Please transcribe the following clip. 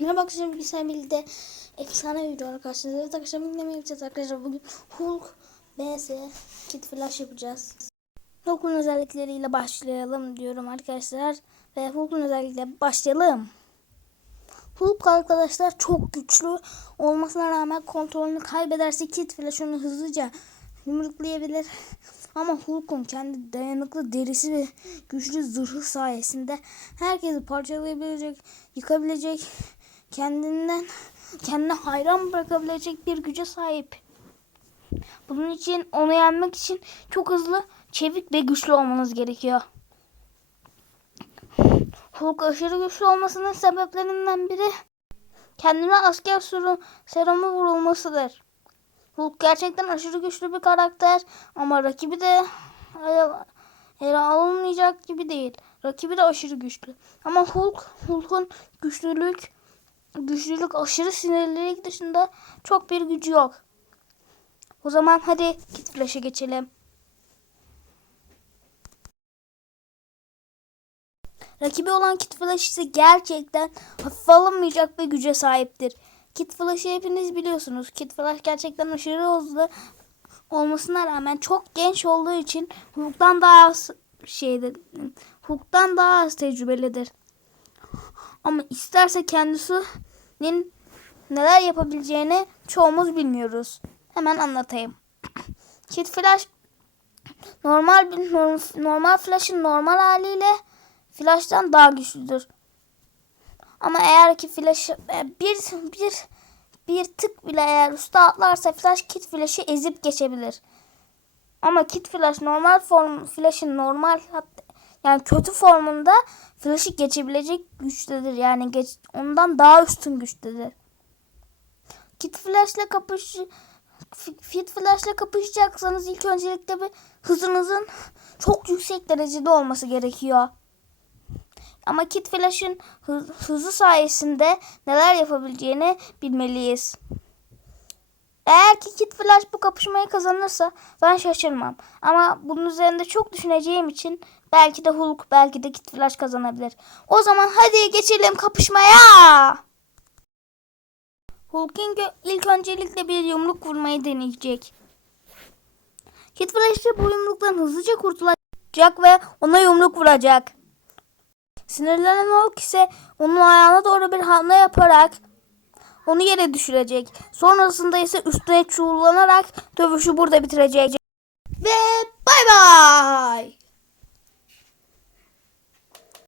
Merhaba arkadaşlar bir sen birlikte efsane video arkadaşlar. Evet arkadaşlar bugün ne yapacağız arkadaşlar? Bugün Hulk vs Kid Flash yapacağız. Hulk'un özellikleriyle başlayalım diyorum arkadaşlar. Ve Hulk'un özellikleriyle başlayalım. Hulk arkadaşlar çok güçlü olmasına rağmen kontrolünü kaybederse Kid Flash onu hızlıca yumruklayabilir. Ama Hulk'un kendi dayanıklı derisi ve güçlü zırhı sayesinde herkesi parçalayabilecek, yıkabilecek, kendinden kendine hayran bırakabilecek bir güce sahip. Bunun için onu yenmek için çok hızlı, çevik ve güçlü olmanız gerekiyor. Hulk aşırı güçlü olmasının sebeplerinden biri kendine asker suru- serumu vurulmasıdır. Hulk gerçekten aşırı güçlü bir karakter ama rakibi de ele alınmayacak gibi değil. Rakibi de aşırı güçlü. Ama Hulk, Hulk'un güçlülük, güçlülük aşırı sinirlilik dışında çok bir gücü yok. O zaman hadi Kid Flash'a geçelim. Rakibi olan Kid Flash ise gerçekten hafife alınmayacak bir güce sahiptir. Kid Flash'ı hepiniz biliyorsunuz. Kid Flash gerçekten aşırı hızlı olmasına rağmen çok genç olduğu için Hulk'tan daha az şeydir. Hulk'tan daha az tecrübelidir. Ama isterse kendisinin neler yapabileceğini çoğumuz bilmiyoruz. Hemen anlatayım. Kid Flash normal bir norm- normal Flash'ın normal haliyle Flash'tan daha güçlüdür. Ama eğer ki Flash bir bir bir tık bile eğer usta atlarsa Flash Kid Flash'ı ezip geçebilir. Ama Kid Flash normal form Flash'ın normal hat- yani kötü formunda Flash'ı geçebilecek güçtedir. Yani geç, ondan daha üstün güçtedir. Kid Flash'la kapış Fit Flash'la kapışacaksanız ilk öncelikle bir hızınızın çok yüksek derecede olması gerekiyor. Ama Kid Flash'ın hız, hızı sayesinde neler yapabileceğini bilmeliyiz. Ki Kid Flash bu kapışmayı kazanırsa ben şaşırmam. Ama bunun üzerinde çok düşüneceğim için belki de Hulk belki de Kid Flash kazanabilir. O zaman hadi geçelim kapışmaya. Hulk'in ilk öncelikle bir yumruk vurmayı deneyecek. Kid Flash bu yumruktan hızlıca kurtulacak ve ona yumruk vuracak. Sinirlenen Hulk ise onun ayağına doğru bir hamle yaparak onu yere düşürecek. Sonrasında ise üstüne çuğullanarak dövüşü burada bitirecek. Ve bay bay.